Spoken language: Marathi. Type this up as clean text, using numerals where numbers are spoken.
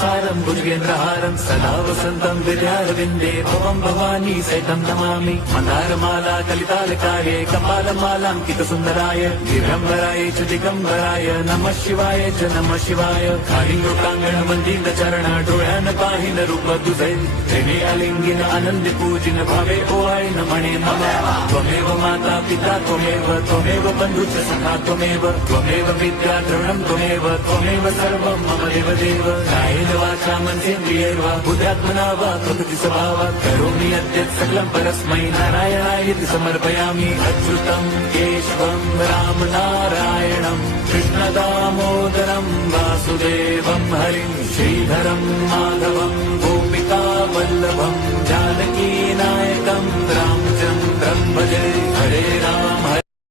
सारं भुजगेन्द्रहारं सदा वसन्तं विद्यारविन्दे भवं भवानी सहितं नमामि मन्दारमाला कलितालकाये कपालमालाङ्कितसुन्दराय दिगम्बराय च दिगम्बराय नमः शिवाय च नमः शिवाय कालिङ्गोटाङ्गण वन्दित चरण डोळ्यान पाहिन रूप तुझे प्रेमे अलिंगिन आनंद पूजिन भावे ओवाळीन म्हणे मम त्वमेव माता पिता त्वमेव बन्धुश्च सखा त्वमेव विद्या द्रविणं त्वमेव सर्वं मम देव कायेन वाचा मनसेन्द्रियैर्वा बुद्ध्यात्मना वा प्रकृति स्वभावात् करोमि यद्यत् सकलं परस्मै नारायणायति समर्पयामि अच्युतं केशवं रामनारायणं कृष्णदामोदरं वासुदेवं हरिं श्रीधरं माधवं गोपिका वल्लभं जानकीनायकं रामचन्द्रं भजे हरे राम